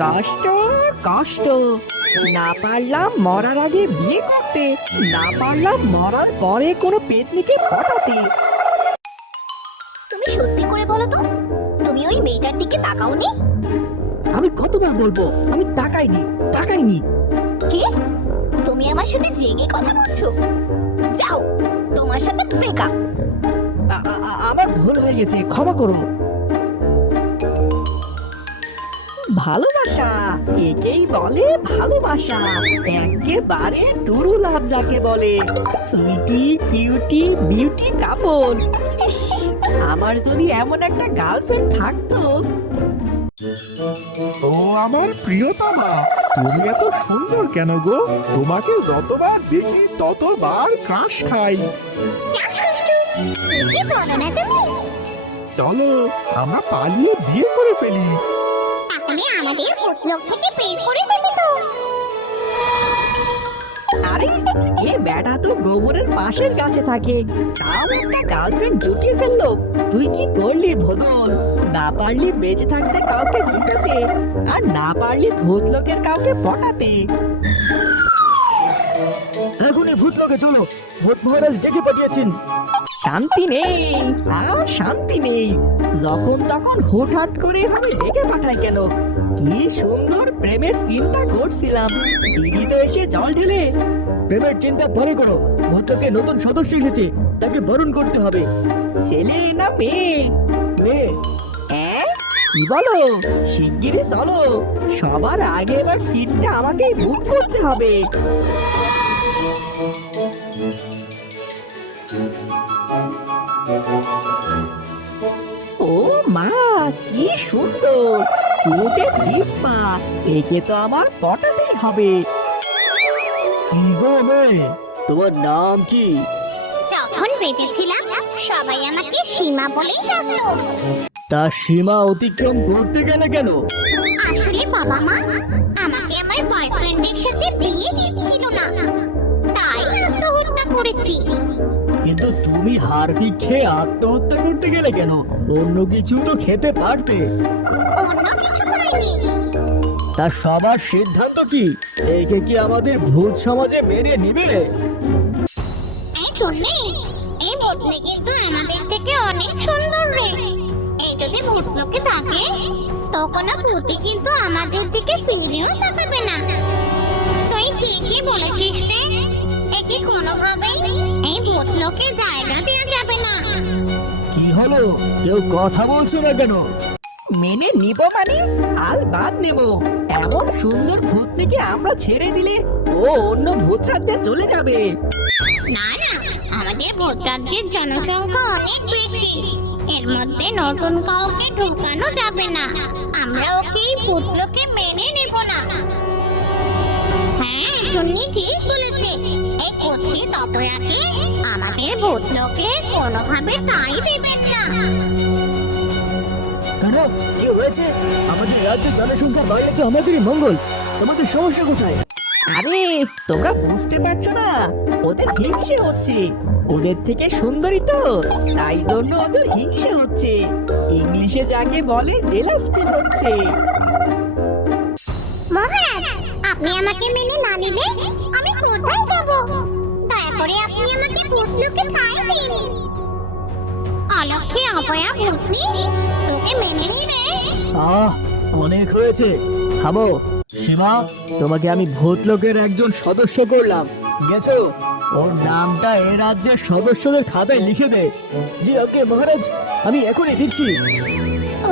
কষ্ট কষ্ট, না পারলাম মরার আগে বিয়ে করতে, না পারলাম মরার পরে কোনো পেতনিকে পটাতে। তুমি সত্যি করে বলো তো, তুমি ওই মেয়েটার দিকে তাকাওনি? আমি কতবার বলবো আমি তাকাইনি তাকাইনি। কি? তুমি আমার সাথে রেগে কথা বলছো? যাও, তোমার সাথে ব্রেকআপ। আমার ভুল হয়ে গেছে, ক্ষমা করো। ভালোবাসা একেই বলে ভালোবাসা, একেবারে টুরু লাভ যাকে বলে। সুইটি কিউটি বিউটি কাপল। ইস, আমার যদি এমন একটা গার্লফ্রেন্ড থাকতো। ও আমার প্রিয়তমা, তুমি এত সুন্দর কেন গো? তোমাকে যতবার দেখি ততবার ক্রাশ খাই। কি বলো না তুমি? চলো আমরা পালিয়ে বিয়ে করে ফেলি। তাহলে আমাদের ভূতলোক থেকে বের করে দেবে তো? আরে এ বেটা তো গোবরের পাশের গাছে থাকে, তাও একটা গার্লফ্রেন্ড জুটিয়ে ফেললো। তুই কি করলি ভোদন? না পারলি বেঁচে থাকতে কাউকে জুটাতে, আর না পারলি ভূতলোকের কাউকে পটাতে। এখনই ভূতলোকে চলো, ভূত মহারাজ ডেকে পাঠিয়েছেন। শান্তি নেই, আর শান্তি নেই। যখন তখন হুটহাট করে এভাবে ডেকে পাঠায় কেন? কি সুন্দর প্রেমের চিন্তা করছিলাম, দিদি তো এসে জল ঢেলে। প্রেমের চিন্তা পরে করো, ভূতলোকে নতুন সদস্য এসেছে, তাকে বরণ করতে হবে। ছেলে না মেয়ে? মেয়ে। কি বলো? শিগগিরই চলো, সবার আগে এবার সিটটা আমাকেই বুক করতে হবে। ও মা, কি সুন্দর কিউটের ডিব্বা, একে তো আমার পটাতেই হবে। কি গো মেয়ে, তোমার নাম কি? যখন বেঁচে ছিলাম সবাই আমাকে সীমা বলেই ডাকতো। তা সীমা অতিক্রম করতে গেলে কেন? আসলে বাবা মা আমাকে আমার বয়ফ্রেন্ডের সাথে বিয়ে দিচ্ছিল না, তাই আত্মহত্যা করেছি। কিন্তু তুমি হারপিক খেয়ে আত্মহত্যা করতে গেলে কেন? অন্য কিছু তো খেতে পারতে। অন্য কিছু করিনি। তার সবার সিদ্ধান্ত কি? একে কি আমাদের ভূত সমাজে মেনে নিবে? এই শুনলি, এই ভূতনি কিন্তু আমাদের থেকে অনেক সুন্দর রে। এই যদি ভূতলোকে থাকে তো কোনো ভূতই কিন্তু আমাদের দিকে ফিরেও তাকাবে না। তুই ঠিকই বলেছিস রে, একে কোনোভাবেই এই ভূতলোকে জায়গা দেওয়া যাবে না। কি হলো, কেউ কথা বলছো না কেন? মেনে নিব মানে আল বাদ নেব। এমন সুন্দর ভূতনিকে আমরা ছেড়ে দিলে ও অন্য ভূত রাজ্যে চলে যাবে। না না, আমাদের ভূত রাজ্যের জনসংখ্যা অনেক বেশি, এর মধ্যে নতুন কাউকে ঢোকানো যাবে না। আমরা ওকে এই ভূতলোকে মেনে নেব না। হ্যাঁ শুনি ঠিক বলেছে, এই কুৎসি তপয়াকে আমাদের ভূতলোকে কোনোভাবে ঠাঁই দেবেন না। কেন, কি হয়েছে? আমাদের রাজ্যের জনসংখ্যা বাড়লে তো আমাদেরই মঙ্গল, তোমাদের সমস্যা কোথায়? আরে তোমরা বুঝতে পারছো না, ওদের হিংসে হচ্ছে। ওদের থেকে সুন্দরী তো, তাই জন্য ওদের হিংসে হচ্ছে। ইংলিশে যাকে বলে জেলাস ফিল হচ্ছে। মহারাজ, আপনি আমাকে মেনে না নিলে আমি কোথায় যাব? দয়া করে আপনি আমাকে ভূতলোকে ঠাঁই দিন। অলক্ষী অপয়া ভূতনি, তোকে মেনে নিবে? অনেক হয়েছে, থামো। সীমা, তোমাকে আমি ভূতলোকের একজন সদস্য করলাম, গেছো? ওর নামটা এ রাজ্যের সদস্যদের খাতায় লিখে দে। জি ওকে মহারাজ, আমি এখনই দিচ্ছি।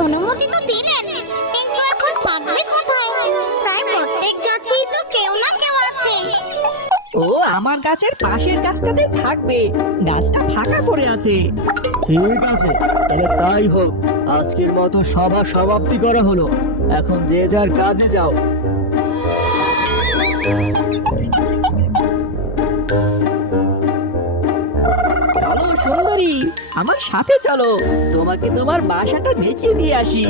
অনুমতি তো দিলেন, কিন্তু এখন থাকবে কোথায়? প্রায় প্রত্যেক গাছেই তো কেউ না কেউ আছে। ও আমার গাছের পাশের গাছটাতেই থাকবে, গাছটা ফাঁকা পড়ে আছে। ঠিক আছে, তাহলে তাই হোক। আজকের মতো সভা সমাপ্তি করা হলো, এখন যে যার কাজে যাও। চলো সুন্দরী, আমার সাথে চলো, তোমাকে তোমার বাসাটা দেখিয়ে দিয়ে আসি।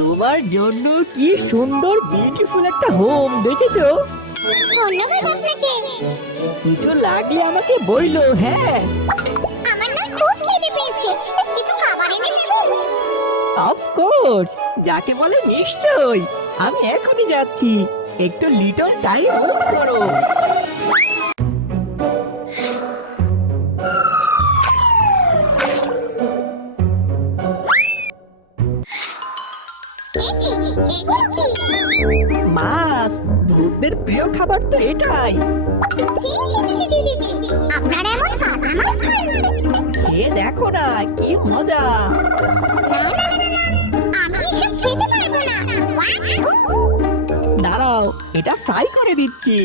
তোমার জন্য কি সুন্দর বিউটিফুল একটা হোম, দেখেছো? ধন্যবাদ আপনাকে। কিছু লাগলে আমাকে বইলো, হ্যাঁ। আমার না খুব খিদে পেয়েছে, কিছু খাবার এনে দেবেন? অফকোর্স, যাকে বলে নিশ্চয়। আমি এখনই যাচ্ছি, একটু লিটল টাইম ওয়েট করো। এগুলো কি? মাছ, ভূতদের প্রিয় খাবার তো এটাই। ছি, ছি, ছি, ছি, ছি, ছি, ছি। আপনারা এমন কাঁচা মাছ খান? খেয়ে দেখো না, কি মজা। না না না না, আমি এসব খেতে পারবো না। ওয়াক, থু। দাঁড়াও, এটা ফ্রাই করে দিচ্ছি।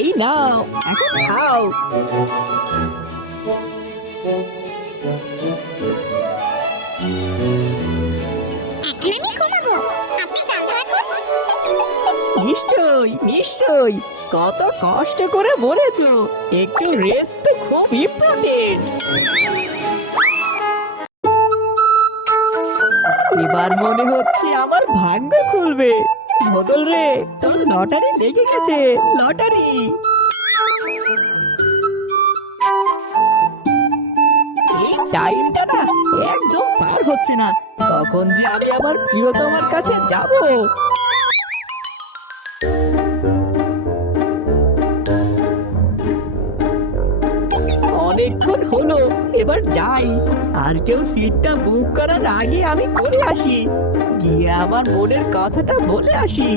এই নাও, এখন খাও। এখন আমি ঘুমাবো, আপনি চান তো এখন? নিশ্চয় নিশ্চয়, কত কষ্ট করে বলেছো, একটু রেস্ট তো খুব ইম্পর্টেন্ট। এবার মনে হচ্ছে আমার ভাগ্য খুলবে। বদল রে, তোর লটারি লেগে গেছে, লটারি। এই টাইমটা না একদম পার হচ্ছে না, কখন যে আমি আমার প্রিয়তমার কাছে যাব। অনেকক্ষণ হলো, এবার যাই। আর কেউ সিটটা বুক করার আগে আমি করে আসি, গিয়ে আমার মনের কথাটা বলে আসি।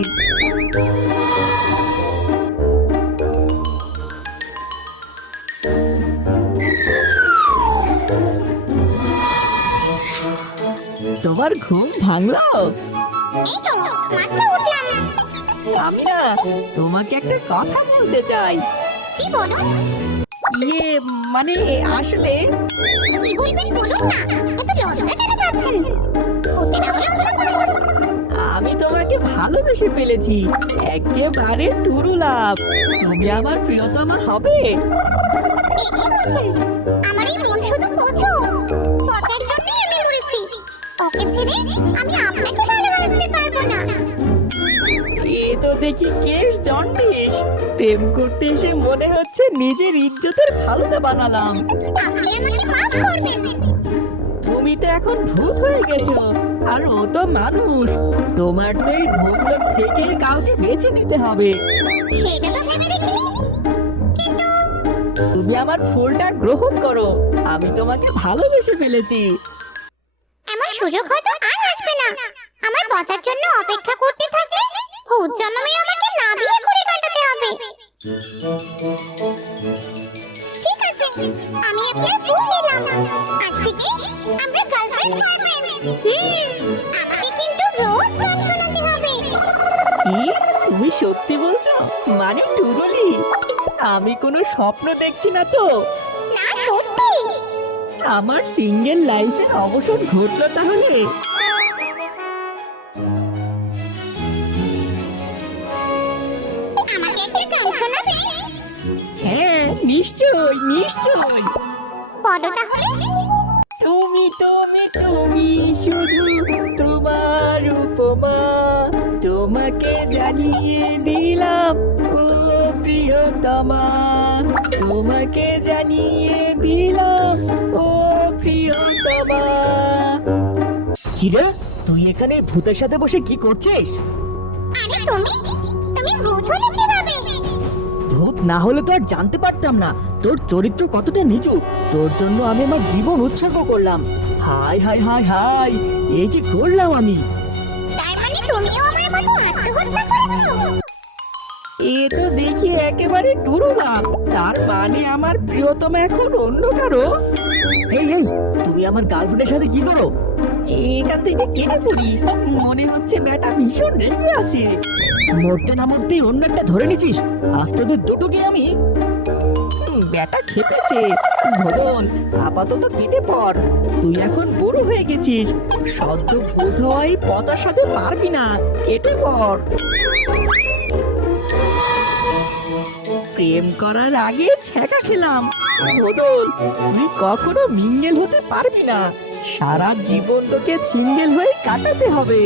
তোমার ঘুম ভাঙলো? এই তো মাত্র উঠলাম। আমি না তোমাকে একটা কথা বলতে চাই। জি বলুন। ইয়ে মানে আসলে কি বলবেন বলুন না, এত লজ্জা কেন পাচ্ছেন? ওতেরা লজ্জা পাবেন। আমি তোমাকে ভালোবেসে ফেলেছি, একেবারে টুরু লাভ। তুমি আমার প্রিয়তমা হবে। এ কি বলছেন? আমার এই মন শুধু পথু, পথের জন্যই আমি মরেছি। ওকে ছেড়ে আমি আপনাকে ভালোবাসতে পারবো না। এ তো দেখি কেস জন্ডিস। প্রেম করতে এসে মনে হচ্ছে নিজের ইজ্জতের ফালুদা বানালাম। আপনি আমাকে মাফ করবেন। তুমি তো এখন ভূত হয়ে গেছো, আর ও তো মানুষ। তোমার তো এই ভূত লোক থেকে কাউকে বেছে নিতে হবে। সেটা তো ভেবে দেখিনি, কিন্তু তুমি আমার ফুলটা গ্রহণ করো, আমি তোমাকে ভালোবেসে ফেলেছি। এমন সুযোগ হয়তো আর আসবে না। আমার বাঁচার জন্য অপেক্ষা করতে থাকলে ভূত জন্মে আমাকে না বিয়ে করে কাটাতে হবে। ঠিক আছে, আমি আপনার ফুল নিলাম। আজ থেকে আমরা গার্লফ্রেন্ড বয়ফ্রেন্ড। আমাকে কিন্তু রোজ গান শোনাতে হবে। কি, তুমি সত্যি বলছো? মানে টুরুলি, আমি কোনো স্বপ্ন দেখছি না তো? না সত্যি। আমার সিঙ্গেল লাইফের অবসান ঘটলো তাহলে? আমাকে একটা গান শোনাবে? হ্যাঁ, নিশ্চয় নিশ্চয়। বলো তাহলে। তুমি তুমি তুমি শুধু তোমার উপমা, তোমাকে জানিয়ে দিলাম ও প্রিয়তমা, তোমাকে জানিয়ে দিলাম ও প্রিয়তমা। কিরে, তুই এখানে ভূতের সাথে বসে কি করছিস? আরে তুমি ভূত হলে কিভাবে? ভূত না হলে তো আর জানতে পারতাম না তোর চরিত্র কতটা নিচু। তোর জন্য আমি আমার জীবন উৎসর্গ করলাম। হাই হাই হাই হাই, এ কি করলাম আমি? তার মানে তুমিও আমার মতো আত্মহত্যা করেছো? এ তো দেখি একেবারে টুরুলাম। তার মানে আমার প্রিয়তমা এখন অন্য কারো। এই এই, তুমি আমার গার্লফ্রেন্ডের সাথে কি করো? এখান থেকে কেটে পড়ি, মনে হচ্ছে ব্যাটা ভীষণ রেগে আছে। মরতে না মরতেই অন্য একটা ধরে নিছিস, আজ তোদের দুটোকে আমি। ব্যাটা খেপেছে। ভোদন, আপাতত কেটে পড়। তুই এখন বুড়ো হয়ে গেছিস, সদ্য ভূত হওয়াই পচার সাথে পারবি না। কেটে পড়। প্রেম করার আগে ছ্যাঁকা খেলাম। বদল, তুই কখনো মিঙ্গেল হতে পারবি না। সারা জীবন তোকে সিঙ্গেল হয়ে কাটাতে হবে।